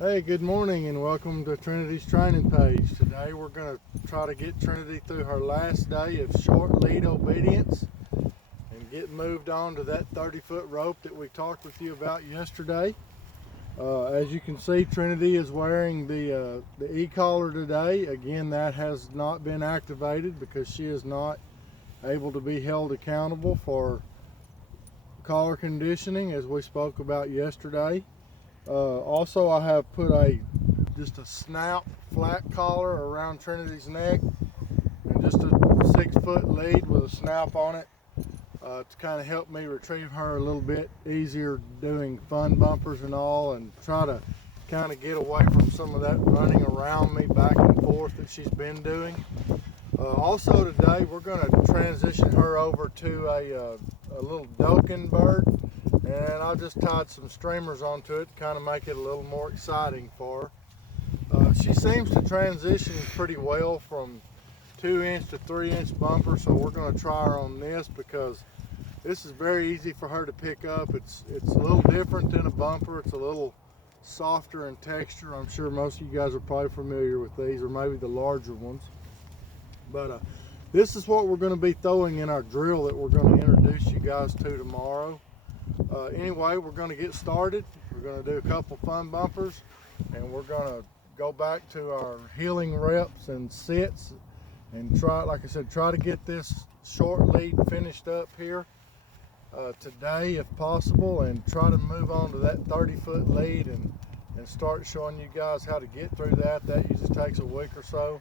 Hey, good morning and welcome to Trinity's training page. Today we're going to try to get Trinity through her last day of short lead obedience and get moved on to that 30-foot rope that we talked with you about yesterday. As you can see, Trinity is wearing the e-collar today. Again, that has not been activated because she is not able to be held accountable for collar conditioning as we spoke about yesterday. Also, I have put just a snap flat collar around Trinity's neck and just a 6-foot lead with a snap on it to kind of help me retrieve her a little bit easier doing fun bumpers and all, and try to kind of get away from some of that running around me back and forth that she's been doing. Also today we're going to transition her over to a little Doken bird, and I just tied some streamers onto it to kind of make it a little more exciting for her. She seems to transition pretty well from 2-inch to 3-inch bumper, so we're going to try her on this because this is very easy for her to pick up. It's a little different than a bumper. It's a little softer in texture. I'm sure most of you guys are probably familiar with these, or maybe the larger ones. But this is what we're going to be throwing in our drill that we're going to introduce you guys to tomorrow. Anyway, we're going to get started. We're going to do a couple fun bumpers, and we're going to go back to our healing reps and sits and try, like I said, try to get this short lead finished up here today if possible, and try to move on to that 30-foot lead and start showing you guys how to get through that. That usually takes a week or so,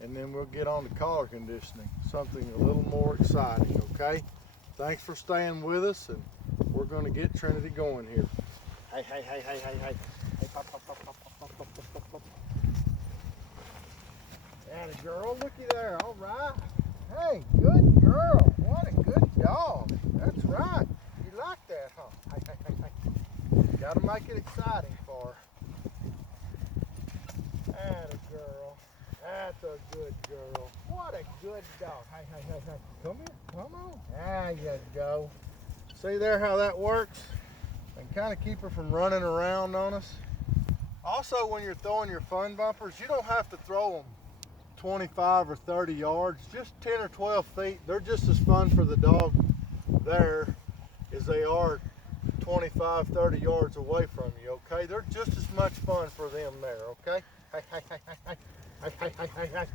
and then we'll get on to collar conditioning, something a little more exciting. Okay, thanks for staying with us, and we're going to get Trinity going here. Hey, hey, hey, hey, hey, hey. Hey, pop, pop, pop, pop, pop, pop, pop, pop, pop. Atta girl, looky there. All right. Hey, good girl. What a good dog. That's right. You like that, huh? Hey, hey, hey, hey. Got to make it exciting for her. Atta girl. That's a good girl. What a good dog. Hey, hey, hey, hey. Come here. Come on. There you go. See there how that works? And kind of keep her from running around on us. Also, when you're throwing your fun bumpers, you don't have to throw them 25 or 30 yards, just 10 or 12 feet. They're just as fun for the dog there as they are 25, 30 yards away from you, okay? They're just as much fun for them there, okay? Hey, hey, hey, hey, hey. Hey, hey, hey, hey, hey.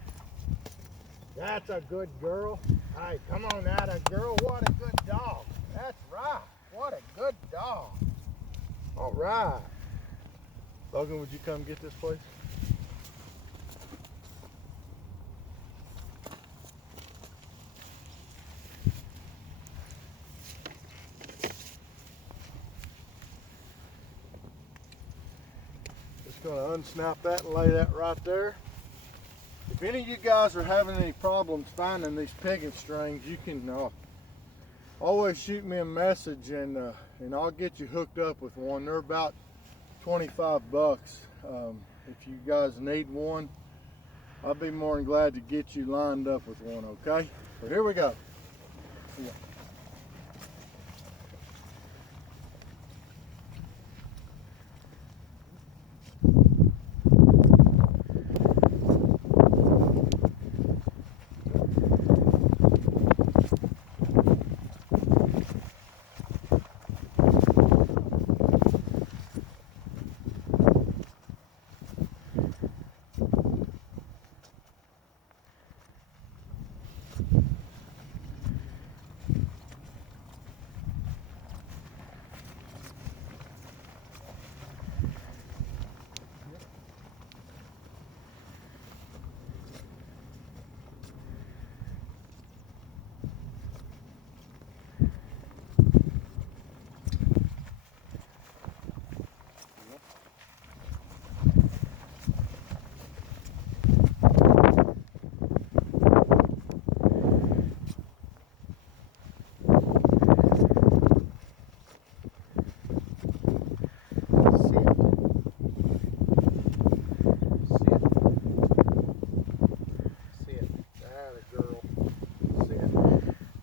That's a good girl. Hey, come on out, a girl. What a good dog. That's right. What a good dog. All right. Logan, would you come get this, please? Just going to unsnap that and lay that right there. If any of you guys are having any problems finding these pegging strings, you can always shoot me a message, and I'll get you hooked up with one. They're about 25 bucks. If you guys need one, I'll be more than glad to get you lined up with one, okay? So here we go. Yeah.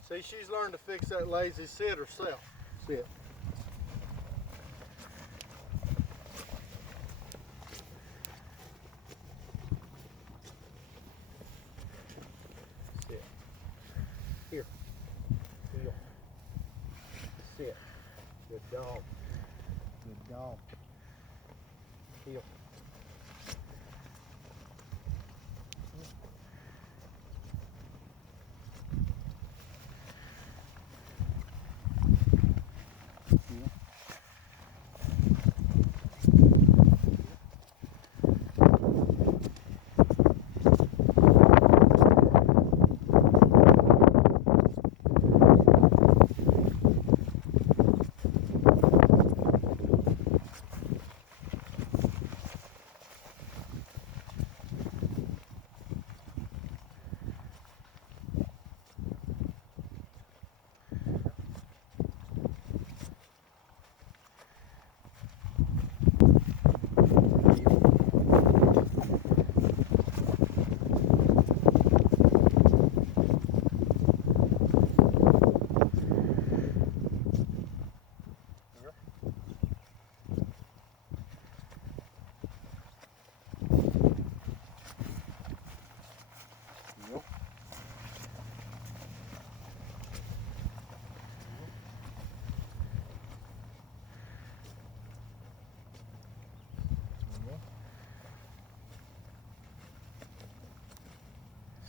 See, she's learned to fix that lazy sit herself. Sit. dog. Good dog. Heel.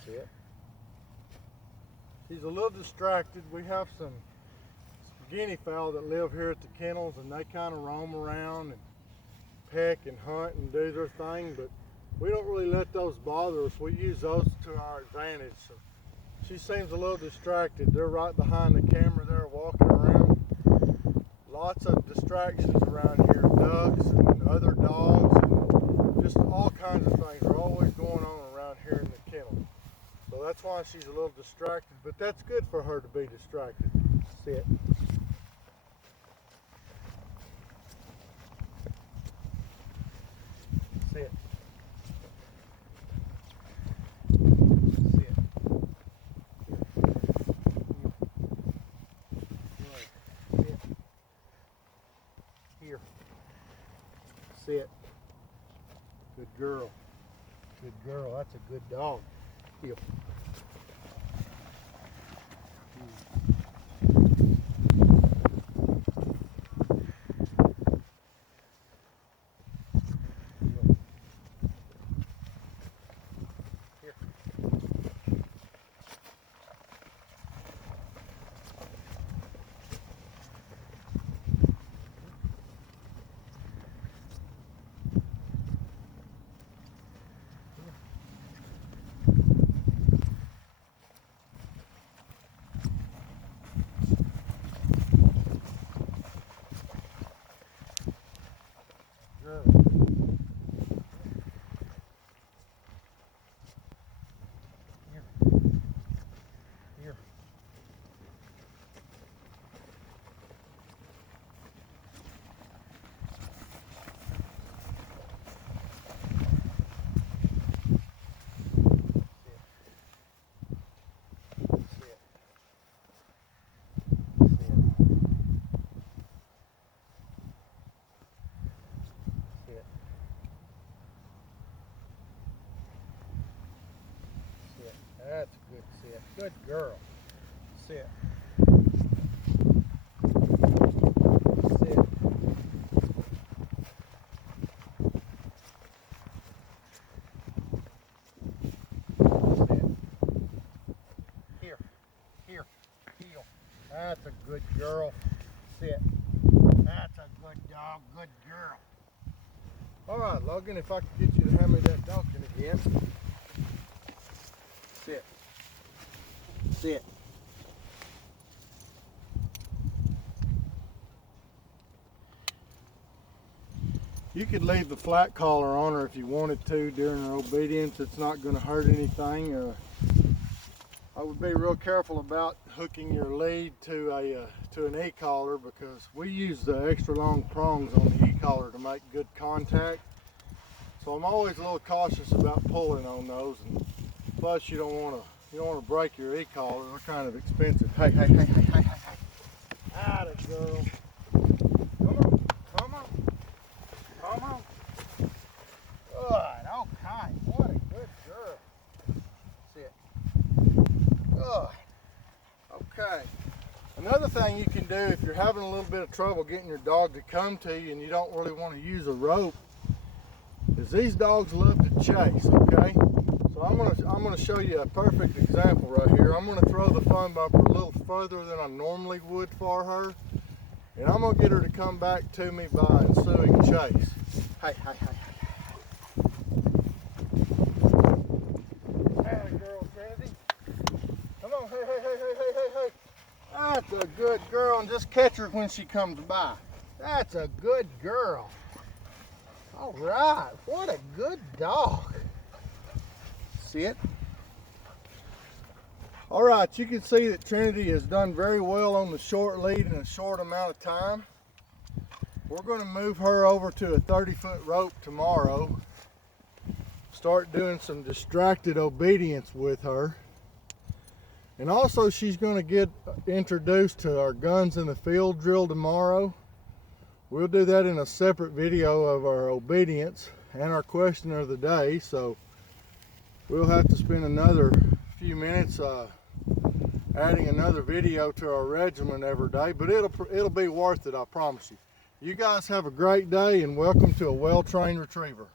It. She's a little distracted. We have some guinea fowl that live here at the kennels, and they kind of roam around and peck and hunt and do their thing, but we don't really let those bother us. We use those to our advantage. So she seems a little distracted. They're right behind the camera there walking around. Lots of distractions around here. Ducks and other dogs and just all kinds of things are always going on around here in the kennel. So that's why she's a little distracted, but that's good for her to be distracted. Sit. Sit. Sit. Sit. Here. Sit. Good girl. Good girl. That's a good dog. Here. That's a good sit. Good girl. Sit. Sit. Sit. Here. Here. Heel. That's a good girl. Sit. That's a good dog. Good girl. All right, Logan, if I could get you to hand me that Duncan again. Sit. Sit. You could leave the flat collar on her if you wanted to during her obedience. It's not going to hurt anything. I would be real careful about hooking your lead to an e-collar, because we use the extra long prongs on the e-collar to make good contact. So I'm always a little cautious about pulling on those. And plus, you don't want to break your e-collar. They're kind of expensive. Hey, hey, hey, hey, hey, hey. Atta girl. Come on, come on, come on. Good, okay. What a good girl. Sit. Good. Okay. Another thing you can do if you're having a little bit of trouble getting your dog to come to you and you don't really want to use a rope is these dogs love to chase, okay? So I'm gonna show you a perfect example right here. I'm gonna throw the fun bumper a little further than I normally would for her, and I'm gonna get her to come back to me by ensuing chase. Hey, hey, hey, hey. Hey, girl, Trinity. Come on, hey, hey, hey, hey, hey, hey, hey. That's a good girl, and just catch her when she comes by. That's a good girl. All right, what a good dog. Sit. All right, you can see that Trinity has done very well on the short lead in a short amount of time. We're going to move her over to a 30-foot rope tomorrow. Start doing some distracted obedience with her. And also she's going to get introduced to our guns in the field drill tomorrow. We'll do that in a separate video of our obedience and our question of the day. So we'll have to spend another few minutes adding another video to our regimen every day, but it'll be worth it, I promise you. You guys have a great day and welcome to a well-trained retriever.